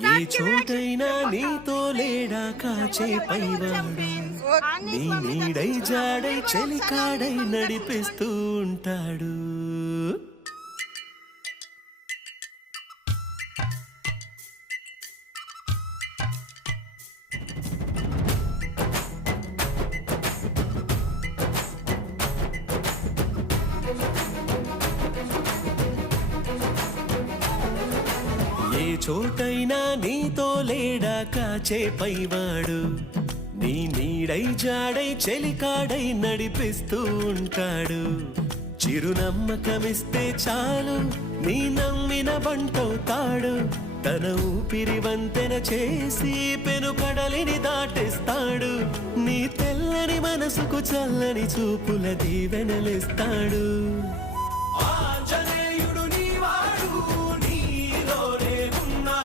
ఏ చోటైనా నీతో లేడా కాచే పైవాడు నీ నీడై జాడై చెలికాడై నడిపిస్తూ ఉంటాడు. ఏ చోటైనా నీతో లేడా కాచే పైవాడు నీ నీడై జాడై చెలికాడై నడిపిస్తూ ఉంటాడు. చిరునమ్మకమిస్తే చాలు నీ నమ్మిన బంటవుతాడు. తన ఊపిరి వంతెన చేసి పెను కడలిని దాటేస్తాడు. నీ తెల్లని మనసుకు చల్లని చూపుల దీవెనలిస్తాడు.